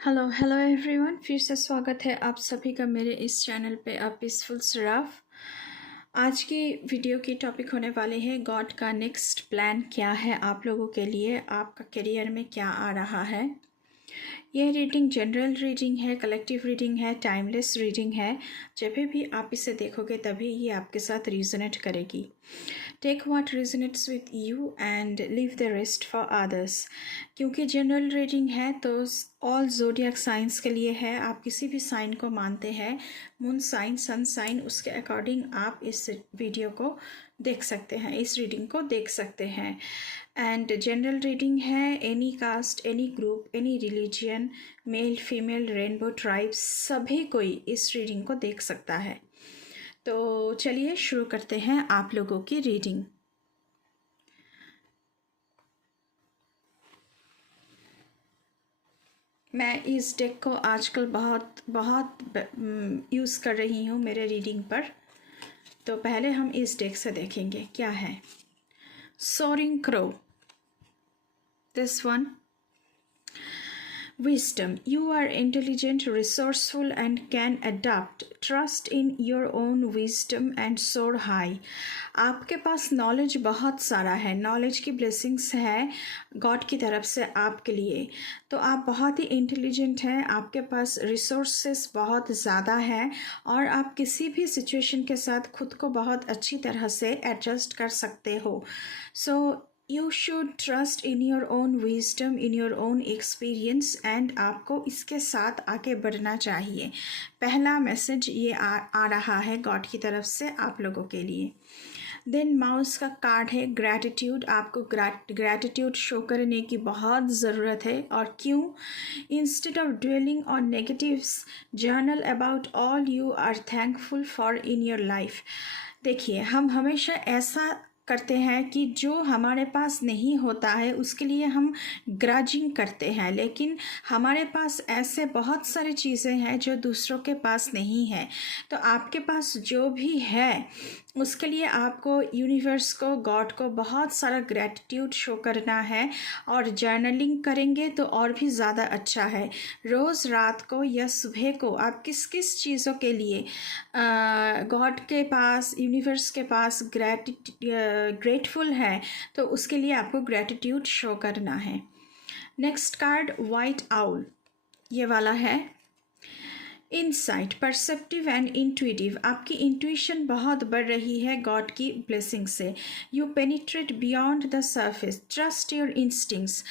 Hello hello everyone, फिर से स्वागत है आप सभी का मेरे इस चैनल पे अ पीसफुल सराफ। आज की वीडियो की टॉपिक होने वाली है गॉड का नेक्स्ट प्लान क्या है आप लोगों के लिए, आपका करियर में क्या आ रहा है। यह रीडिंग जनरल रीडिंग है, कलेक्टिव रीडिंग है, टाइमलेस रीडिंग है। जब भी आप इसे देखोगे तभी ये आपके साथ रिजोनेट करेगी। Take what resonates with you and leave the rest for others. क्योंकि जनरल रीडिंग है तो ऑल जोडियक साइंस के लिए है। आप किसी भी साइन को मानते हैं, मून साइन, सन साइन, उसके अकॉर्डिंग आप इस वीडियो को देख सकते हैं, इस रीडिंग को देख सकते हैं। एंड जनरल रीडिंग है, any caste, any group, any religion, male female, rainbow tribes, सभी कोई इस रीडिंग को देख सकता है। तो चलिए शुरू करते हैं आप लोगों की रीडिंग। मैं इस डेक को आजकल बहुत बहुत यूज़ कर रही हूँ मेरे रीडिंग पर। तो पहले हम इस डेक से देखेंगे क्या है। Soaring crow, this one. Wisdom. You are intelligent, resourceful, and can adapt. Trust in your own wisdom and soar high. आपके पास नॉलेज बहुत सारा है, नॉलेज की ब्लेसिंग्स है गॉड की तरफ से आपके लिए। तो आप बहुत ही इंटेलिजेंट हैं, आपके पास रिसोर्सेस बहुत ज़्यादा है और आप किसी भी सिचुएशन के साथ खुद को बहुत अच्छी तरह से एडजस्ट कर सकते हो। सो You should trust in your own wisdom, in your own experience, and आपको इसके साथ आगे बढ़ना चाहिए। पहला मैसेज ये आ रहा है गॉड की तरफ से आप लोगों के लिए। देन माउस का कार्ड है ग्रैटिट्यूड। आपको ग्रैटिट्यूड शो करने की बहुत ज़रूरत है। और क्यों? Instead of dwelling on negatives, journal about all you are thankful for in your life. देखिए, हम हमेशा ऐसा करते हैं कि जो हमारे पास नहीं होता है उसके लिए हम ग्राजिंग करते हैं, लेकिन हमारे पास ऐसे बहुत सारी चीज़ें हैं जो दूसरों के पास नहीं है। तो आपके पास जो भी है उसके लिए आपको यूनिवर्स को, गॉड को बहुत सारा ग्रैटिट्यूड शो करना है। और जर्नलिंग करेंगे तो और भी ज़्यादा अच्छा है। रोज़ रात को या सुबह को आप किस किस चीज़ों के लिए गॉड के पास, यूनिवर्स के पास ग्रेटफुल है, तो उसके लिए आपको ग्रैटिट्यूड शो करना है। नेक्स्ट कार्ड वाइट आउल, ये वाला है। Insight, perceptive and intuitive. आपकी इंट्यूशन बहुत बढ़ रही है गॉड की ब्लेसिंग से। You penetrate beyond the surface, trust your instincts.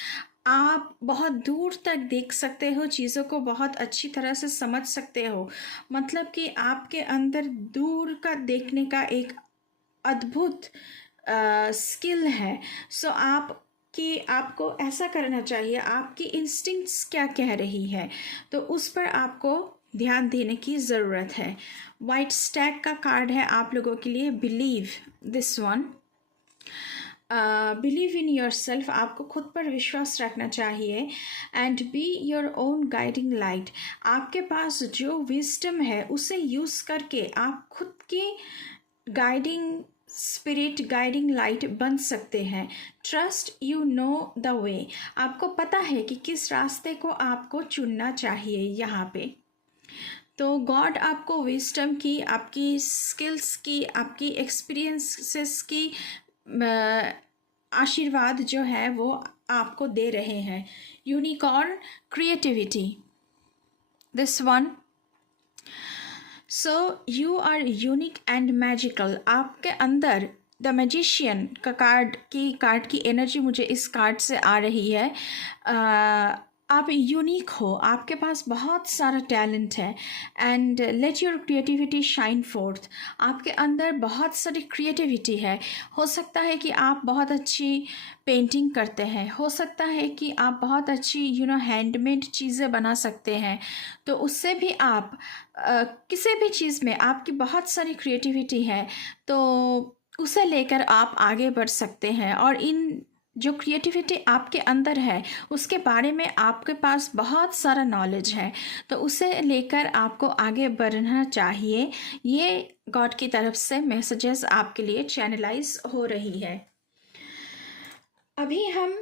आप बहुत दूर तक देख सकते हो, चीज़ों को बहुत अच्छी तरह से समझ सकते हो। मतलब कि आपके अंदर दूर का देखने का एक अद्भुत स्किल है। सो आपको ऐसा करना चाहिए, आपकी इंस्टिंक्ट्स क्या कह रही है तो उस पर आपको ध्यान देने की ज़रूरत है। वाइट स्टैक का कार्ड है आप लोगों के लिए, believe, this one. Believe in your self, आपको खुद पर विश्वास रखना चाहिए। And be your own guiding light. आपके पास जो विजडम है उसे यूज़ करके आप खुद की गाइडिंग स्पिरिट, गाइडिंग लाइट बन सकते हैं। Trust you know the way, आपको पता है कि किस रास्ते को आपको चुनना चाहिए यहाँ पे। तो गॉड आपको विजडम की, आपकी स्किल्स की, आपकी एक्सपीरियंसेस की आशीर्वाद जो है वो आपको दे रहे हैं। Unicorn, creativity, this one. So you are unique and magical. आपके अंदर द मैजिशियन का कार्ड की एनर्जी मुझे इस कार्ड से आ रही है। आप यूनिक हो, आपके पास बहुत सारा टैलेंट है। And let your creativity shine fourth. आपके अंदर बहुत सारी क्रिएटिविटी है। हो सकता है कि आप बहुत अच्छी पेंटिंग करते हैं, हो सकता है कि आप बहुत अच्छी हैंडमेड चीज़ें बना सकते हैं। तो उससे भी आप किसी भी चीज़ में आपकी बहुत सारी क्रिएटिविटी है, तो उसे लेकर आप आगे बढ़ सकते हैं। और इन जो क्रिएटिविटी आपके अंदर है उसके बारे में आपके पास बहुत सारा नॉलेज है, तो उसे लेकर आपको आगे बढ़ना चाहिए। ये गॉड की तरफ से मैसेजेस आपके लिए चैनलाइज हो रही है। अभी हम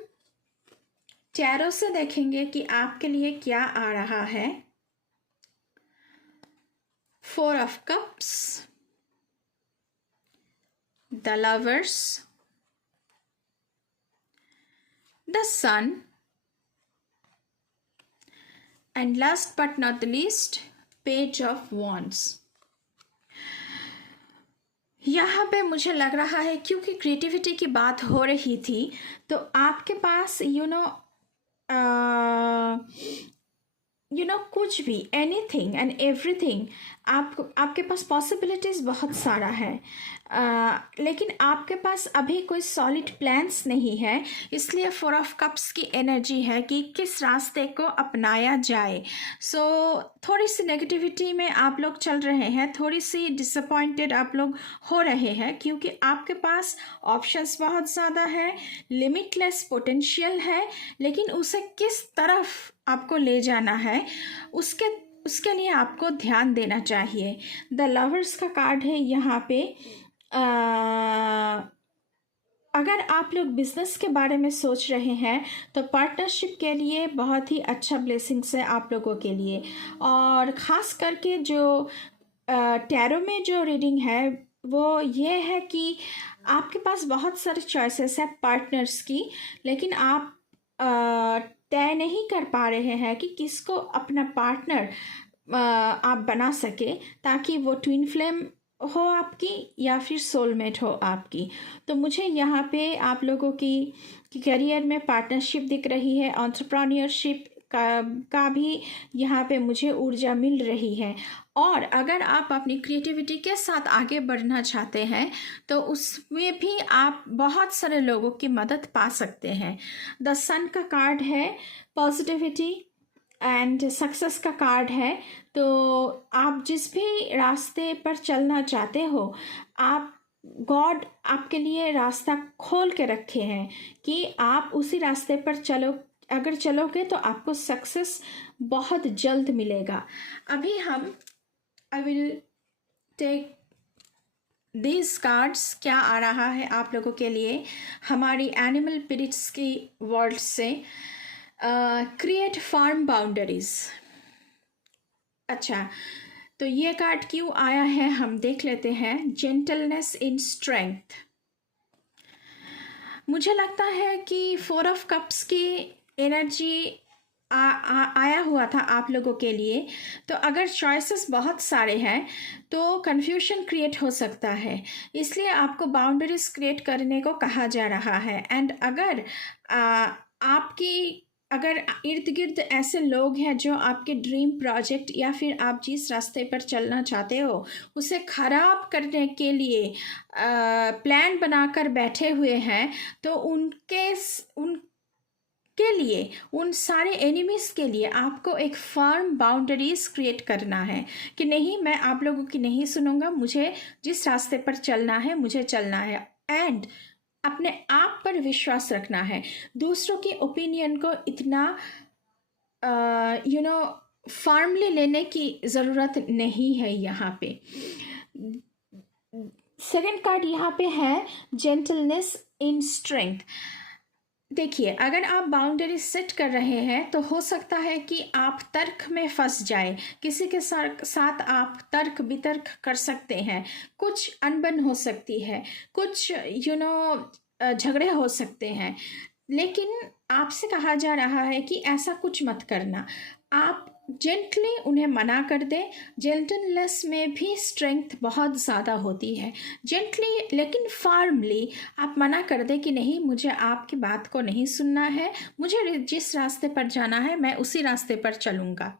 टैरो से देखेंगे कि आपके लिए क्या आ रहा है। 4 of Cups, the Lovers, the Sun, and last but not the least, Page of Wands. यहाँ पे मुझे लग रहा है क्योंकि क्रिएटिविटी की बात हो रही थी तो आपके पास कुछ भी एनीथिंग एंड एवरीथिंग आपके पास पॉसिबिलिटीज़ बहुत सारा है। लेकिन आपके पास अभी कोई सॉलिड प्लान्स नहीं है, इसलिए 4 ऑफ कप्स की एनर्जी है कि किस रास्ते को अपनाया जाए। थोड़ी सी नेगेटिविटी में आप लोग चल रहे हैं, थोड़ी सी डिसअपॉइंटेड आप लोग हो रहे हैं क्योंकि आपके पास ऑप्शंस बहुत ज़्यादा है, लिमिटलेस पोटेंशियल है, लेकिन उसे किस तरफ आपको ले जाना है उसके लिए आपको ध्यान देना चाहिए। द लवर्स का कार्ड है यहाँ पे। अगर आप लोग बिजनेस के बारे में सोच रहे हैं तो पार्टनरशिप के लिए बहुत ही अच्छा ब्लेसिंग्स है आप लोगों के लिए। और ख़ास करके जो टैरो में जो रीडिंग है वो ये है कि आपके पास बहुत सारे चॉइसेस है पार्टनर्स की, लेकिन आप तय नहीं कर पा रहे हैं कि किसको अपना पार्टनर आप बना सके ताकि वो ट्विन फ्लेम हो आपकी या फिर सोलमेट हो आपकी। तो मुझे यहाँ पे आप लोगों की करियर में पार्टनरशिप दिख रही है, एंटरप्रेन्योरशिप का भी यहाँ पे मुझे ऊर्जा मिल रही है। और अगर आप अपनी क्रिएटिविटी के साथ आगे बढ़ना चाहते हैं तो उसमें भी आप बहुत सारे लोगों की मदद पा सकते हैं। द सन का कार्ड है, पॉजिटिविटी एंड सक्सेस का कार्ड है। तो आप जिस भी रास्ते पर चलना चाहते हो, आप गॉड आपके लिए रास्ता खोल के रखे हैं कि आप उसी रास्ते पर अगर चलोगे तो आपको सक्सेस बहुत जल्द मिलेगा। अभी I will take this cards, क्या आ रहा है आप लोगों के लिए हमारी एनिमल स्पिरिट्स की वर्ल्ड से। Create firm boundaries. अच्छा, तो ये कार्ड क्यों आया है हम देख लेते हैं। Gentleness in strength. मुझे लगता है कि 4 ऑफ कप्स की एनर्जी आया हुआ था आप लोगों के लिए। तो अगर चॉइसेस बहुत सारे हैं तो कन्फ्यूजन क्रिएट हो सकता है, इसलिए आपको बाउंड्रीज क्रिएट करने को कहा जा रहा है। एंड अगर इर्द गिर्द ऐसे लोग हैं जो आपके ड्रीम प्रोजेक्ट या फिर आप जिस रास्ते पर चलना चाहते हो उसे ख़राब करने के लिए प्लान बनाकर बैठे हुए हैं, तो उनके लिए, उन सारे एनिमीज़ के लिए आपको एक फर्म बाउंड्रीज क्रिएट करना है कि नहीं, मैं आप लोगों की नहीं सुनूंगा, मुझे जिस रास्ते पर चलना है मुझे चलना है। एंड अपने आप पर विश्वास रखना है, दूसरों की ओपिनियन को इतना फर्मली लेने की ज़रूरत नहीं है यहाँ पे। सेकंड कार्ड यहाँ पे है केंटलनेस इन स्ट्रेंथ। देखिए, अगर आप बाउंड्री सेट कर रहे हैं तो हो सकता है कि आप तर्क में फंस जाए, किसी के साथ आप तर्क वितर्क कर सकते हैं, कुछ अनबन हो सकती है, कुछ झगड़े हो सकते हैं, लेकिन आपसे कहा जा रहा है कि ऐसा कुछ मत करना। आप जेंटली उन्हें मना कर दें। जेंटलनेस में भी स्ट्रेंथ बहुत ज़्यादा होती है। जेंटली लेकिन फार्मली आप मना कर दें कि नहीं, मुझे आपकी बात को नहीं सुनना है, मुझे जिस रास्ते पर जाना है मैं उसी रास्ते पर चलूँगा।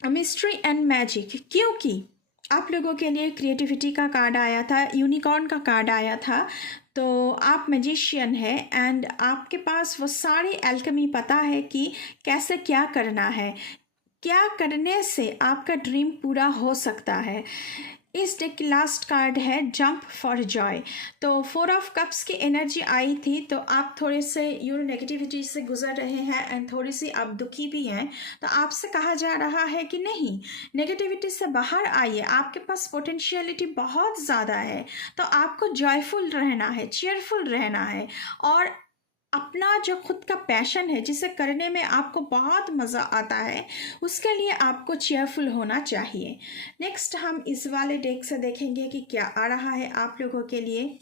मिस्ट्री एंड मैजिक, क्योंकि आप लोगों के लिए क्रिएटिविटी का कार्ड आया था, यूनिकॉर्न का कार्ड आया था, तो आप मैजिशियन है एंड आपके पास वो सारी एल्केमी पता है कि कैसे क्या करना है, क्या करने से आपका ड्रीम पूरा हो सकता है। इस डेक की लास्ट कार्ड है जंप फॉर जॉय। तो 4 ऑफ कप्स की एनर्जी आई थी, तो आप थोड़े से नेगेटिविटी से गुजर रहे हैं एंड थोड़ी सी आप दुखी भी हैं, तो आपसे कहा जा रहा है कि नहीं, नेगेटिविटी से बाहर आइए, आपके पास पोटेंशियलिटी बहुत ज़्यादा है, तो आपको जॉयफुल रहना है, चीयरफुल रहना है और अपना जो खुद का पैशन है, जिसे करने में आपको बहुत मज़ा आता है, उसके लिए आपको चेयरफुल होना चाहिए। नेक्स्ट हम इस वाले डेक से देखेंगे कि क्या आ रहा है आप लोगों के लिए।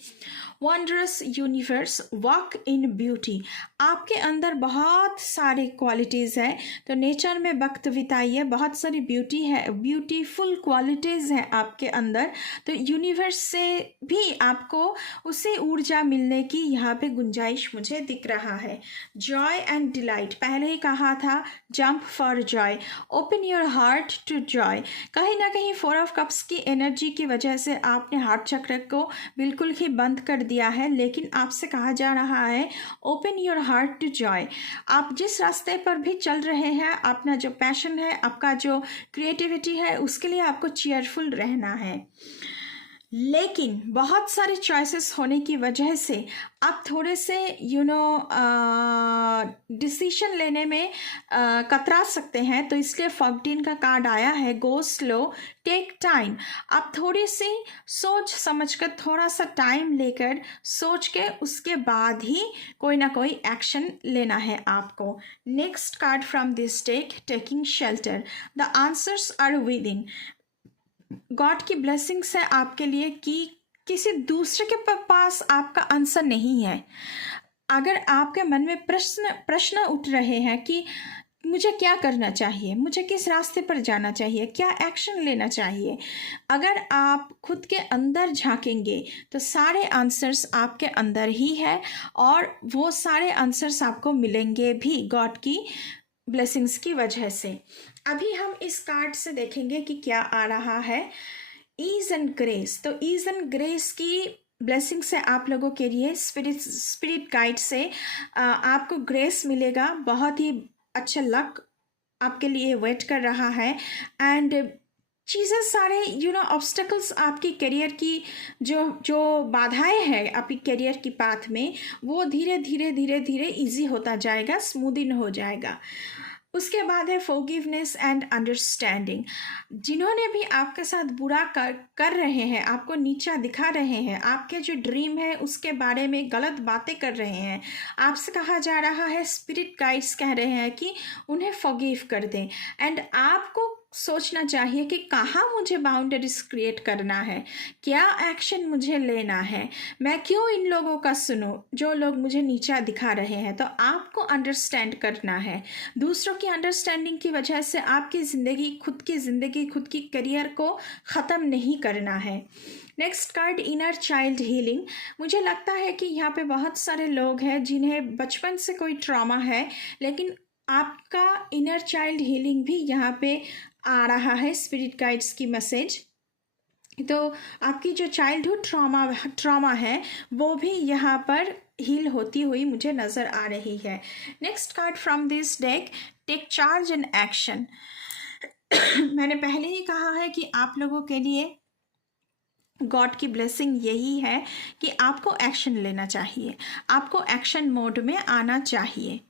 Wondrous universe, walk in beauty. आपके अंदर बहुत सारी क्वालिटीज़ है, तो नेचर में वक्त बिताइए। बहुत सारी ब्यूटी है, ब्यूटीफुल क्वालिटीज़ हैं आपके अंदर, तो यूनिवर्स से भी आपको उसे ऊर्जा मिलने की यहाँ पे गुंजाइश मुझे दिख रहा है। जॉय एंड डिलाइट, पहले ही कहा था, jump for joy, open your heart to joy. कहीं ना कहीं 4 ऑफ कप्स की एनर्जी की वजह से आपने हार्ट चक्र को बिल्कुल ही बंद कर दिया है, लेकिन आपसे कहा जा रहा है open your heart to joy. आप जिस रास्ते पर भी चल रहे हैं, अपना जो पैशन है, आपका जो क्रिएटिविटी है, उसके लिए आपको चीयरफुल रहना है। लेकिन बहुत सारे चॉइसेस होने की वजह से आप थोड़े से डिसीशन लेने में कतरा सकते हैं, तो इसलिए 14 का कार्ड आया है, गो स्लो, टेक टाइम। आप थोड़ी सी सोच समझ कर, थोड़ा सा टाइम लेकर सोच के उसके बाद ही कोई ना कोई एक्शन लेना है आपको। Next card from this deck, taking shelter, the answers are within. God की ब्लेसिंग्स है आपके लिए कि किसी दूसरे के पास आपका आंसर नहीं है। अगर आपके मन में प्रश्न उठ रहे हैं कि मुझे क्या करना चाहिए, मुझे किस रास्ते पर जाना चाहिए, क्या एक्शन लेना चाहिए, अगर आप खुद के अंदर झांकेंगे तो सारे आंसर्स आपके अंदर ही है, और वो सारे आंसर्स आपको मिलेंगे भी गॉड की ब्लेसिंग्स की वजह से। अभी हम इस कार्ड से देखेंगे कि क्या आ रहा है। ईज एंड ग्रेस, तो ईज एंड ग्रेस की ब्लेसिंग से आप लोगों के लिए स्पिरिट गाइड से आपको ग्रेस मिलेगा। बहुत ही अच्छा लक आपके लिए वेट कर रहा है। एंड चीज़ें सारे ऑब्स्टेकल्स आपकी करियर की जो बाधाएं हैं आपकी करियर की पाथ में, वो धीरे धीरे धीरे धीरे इजी होता जाएगा, स्मूदिंग हो जाएगा। उसके बाद है फॉरगिवनेस एंड अंडरस्टैंडिंग। जिन्होंने भी आपके साथ बुरा कर रहे हैं, आपको नीचा दिखा रहे हैं, आपके जो ड्रीम है उसके बारे में गलत बातें कर रहे हैं, आपसे कहा जा रहा है, स्पिरिट गाइड्स कह रहे हैं कि उन्हें फॉरगिव कर दें। एंड आपको सोचना चाहिए कि कहाँ मुझे बाउंड्रीज क्रिएट करना है, क्या एक्शन मुझे लेना है, मैं क्यों इन लोगों का सुनूं जो लोग मुझे नीचा दिखा रहे हैं। तो आपको अंडरस्टैंड करना है। दूसरों की अंडरस्टैंडिंग की वजह से आपकी ज़िंदगी, खुद की करियर को ख़त्म नहीं करना है। Next card, inner child healing. मुझे लगता है कि यहाँ पे बहुत सारे लोग हैं जिन्हें बचपन से कोई ट्रॉमा है, लेकिन आपका इनर चाइल्ड हीलिंग भी यहाँ पे आ रहा है, स्पिरिट गाइड्स की मैसेज। तो आपकी जो चाइल्डहुड ट्रॉमा है वो भी यहाँ पर हील होती हुई मुझे नज़र आ रही है। Next card from this deck, take charge and action. मैंने पहले ही कहा है कि आप लोगों के लिए गॉड की ब्लेसिंग यही है कि आपको एक्शन लेना चाहिए, आपको एक्शन मोड में आना चाहिए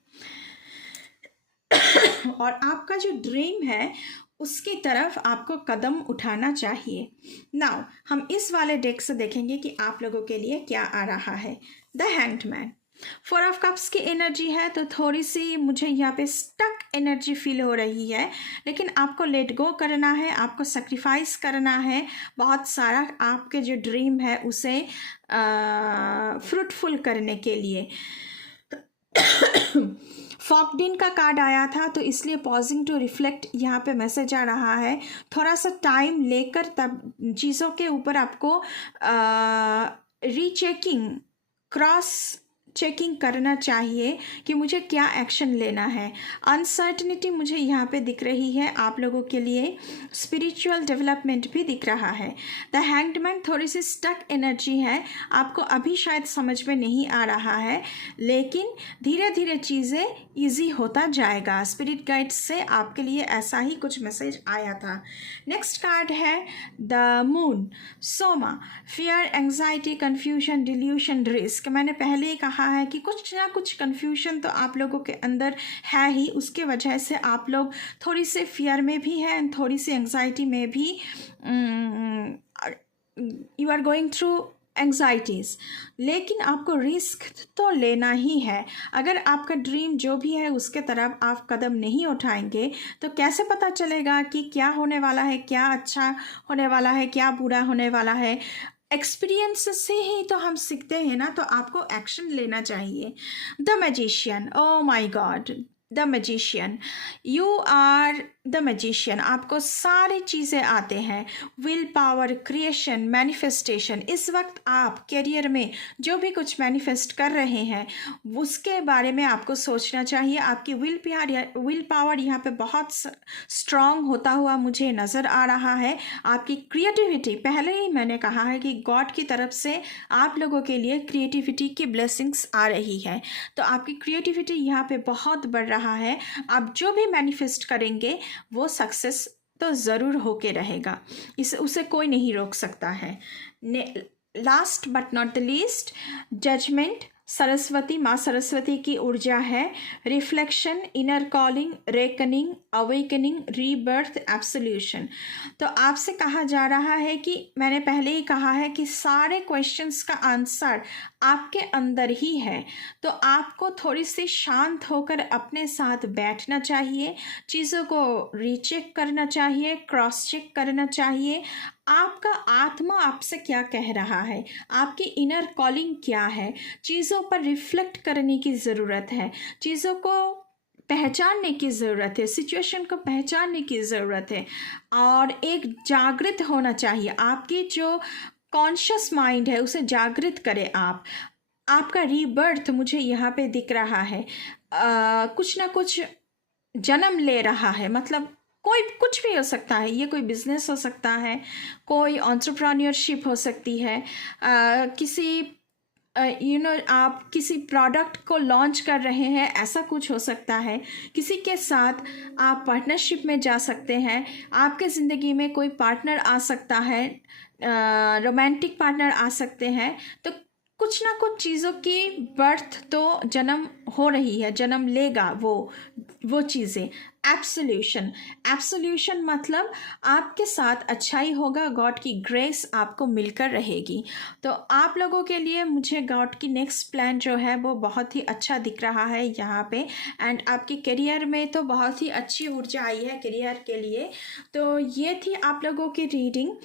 और आपका जो ड्रीम है उसकी तरफ आपको कदम उठाना चाहिए। नाउ हम इस वाले डेक से देखेंगे कि आप लोगों के लिए क्या आ रहा है। The hanged man, 4 of cups की एनर्जी है, तो थोड़ी सी मुझे यहाँ पे स्टक एनर्जी फील हो रही है, लेकिन आपको लेट गो करना है, आपको सेक्रीफाइस करना है बहुत सारा, आपके जो ड्रीम है उसे फ्रूटफुल करने के लिए। फॉकडिन का कार्ड आया था, तो इसलिए पॉजिंग टू रिफ्लेक्ट यहाँ पे मैसेज आ रहा है। थोड़ा सा टाइम लेकर तब चीज़ों के ऊपर आपको रीचेकिंग, क्रॉस चेकिंग करना चाहिए कि मुझे क्या एक्शन लेना है। अनसर्टनिटी मुझे यहाँ पे दिख रही है आप लोगों के लिए, स्पिरिचुअल डेवलपमेंट भी दिख रहा है। द हैंग्ड मैन थोड़ी सी स्टक एनर्जी है, आपको अभी शायद समझ में नहीं आ रहा है, लेकिन धीरे धीरे चीज़ें ईजी होता जाएगा। स्पिरिट गाइड से आपके लिए ऐसा ही कुछ मैसेज आया था। नेक्स्ट कार्ड है द मून, सोमा, fear, anxiety, confusion, delusion, risk. मैंने पहले ही कहा है कि कुछ ना कुछ कन्फ्यूजन तो आप लोगों के अंदर है ही, उसके वजह से आप लोग थोड़ी सी फियर में भी हैं, थोड़ी सी एंग्जाइटी में भी, you are going through anxieties, लेकिन आपको रिस्क तो लेना ही है। अगर आपका ड्रीम जो भी है उसके तरफ आप कदम नहीं उठाएंगे तो कैसे पता चलेगा कि क्या होने वाला है, क्या अच्छा होने वाला है, क्या बुरा होने वाला है। एक्सपीरियंस से ही तो हम सीखते हैं ना, तो आपको एक्शन लेना चाहिए। The magician, oh my God, the magician, you are the magician. आपको सारी चीज़ें आते हैं, विल पावर, क्रिएशन, मैनिफेस्टेशन। इस वक्त आप करियर में जो भी कुछ मैनिफेस्ट कर रहे हैं उसके बारे में आपको सोचना चाहिए। आपकी विल पावर यहाँ पे बहुत स्ट्रांग होता हुआ मुझे नज़र आ रहा है। आपकी क्रिएटिविटी, पहले ही मैंने कहा है कि गॉड की तरफ से आप लोगों के लिए क्रिएटिविटी की ब्लेसिंग्स आ रही है, तो आपकी क्रिएटिविटी यहाँ पे बहुत बढ़ रहा है। आप जो भी मैनिफेस्ट करेंगे वो सक्सेस तो ज़रूर होके रहेगा, उसे कोई नहीं रोक सकता है। Last but not the least, judgement. Saraswati, माँ सरस्वती की ऊर्जा है। Reflection, inner calling, reckoning, awakening, rebirth, absolution. तो आपसे कहा जा रहा है कि मैंने पहले ही कहा है कि सारे क्वेश्चंस का आंसर आपके अंदर ही है, तो आपको थोड़ी सी शांत होकर अपने साथ बैठना चाहिए, चीज़ों को रीचेक करना चाहिए, क्रॉस चेक करना चाहिए। आपका आत्मा आपसे क्या कह रहा है, आपकी इनर कॉलिंग क्या है, चीज़ों पर रिफ्लेक्ट करने की ज़रूरत है, चीज़ों को पहचानने की ज़रूरत है, सिचुएशन को पहचानने की ज़रूरत है, और एक जागृत होना चाहिए। आपकी जो कॉन्शियस माइंड है उसे जागृत करें आप। आपका रीबर्थ मुझे यहाँ पे दिख रहा है, कुछ ना कुछ जन्म ले रहा है, मतलब कोई कुछ भी हो सकता है, ये कोई बिजनेस हो सकता है, कोई एंटरप्रेन्योरशिप हो सकती है, किसी आप किसी प्रोडक्ट को लॉन्च कर रहे हैं, ऐसा कुछ हो सकता है। किसी के साथ आप पार्टनरशिप में जा सकते हैं, आपके ज़िंदगी में कोई पार्टनर आ सकता है, रोमांटिक पार्टनर आ सकते हैं। तो कुछ ना कुछ चीज़ों की बर्थ तो जन्म हो रही है, जन्म लेगा वो चीज़ें। एब्सोल्यूशन, एब्सोल्यूशन मतलब आपके साथ अच्छाई होगा, गॉड की ग्रेस आपको मिलकर रहेगी। तो आप लोगों के लिए मुझे गॉड की नेक्स्ट प्लान जो है वो बहुत ही अच्छा दिख रहा है यहाँ पे। एंड आपके करियर में तो बहुत ही अच्छी ऊर्जा आई है करियर के लिए। तो ये थी आप लोगों की रीडिंग।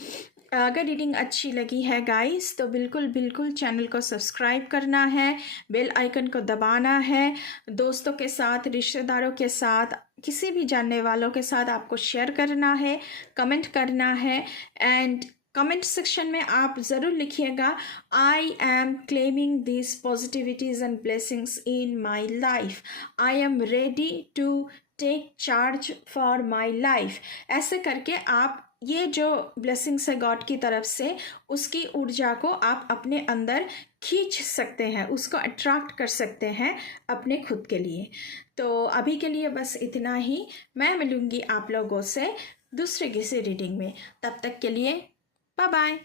अगर रीडिंग अच्छी लगी है गाइस तो बिल्कुल बिल्कुल चैनल को सब्सक्राइब करना है, बेल आइकन को दबाना है, दोस्तों के साथ, रिश्तेदारों के साथ, किसी भी जानने वालों के साथ आपको शेयर करना है, कमेंट करना है। एंड कमेंट सेक्शन में आप ज़रूर लिखिएगा, I am claiming this positivities and blessings in my life, I am ready to take charge for my life. ऐसे करके आप ये जो ब्लेसिंग्स है गॉड की तरफ से, उसकी ऊर्जा को आप अपने अंदर खींच सकते हैं, उसको अट्रैक्ट कर सकते हैं अपने खुद के लिए। तो अभी के लिए बस इतना ही। मैं मिलूँगी आप लोगों से दूसरे किसी रीडिंग में, तब तक के लिए बाय बाय।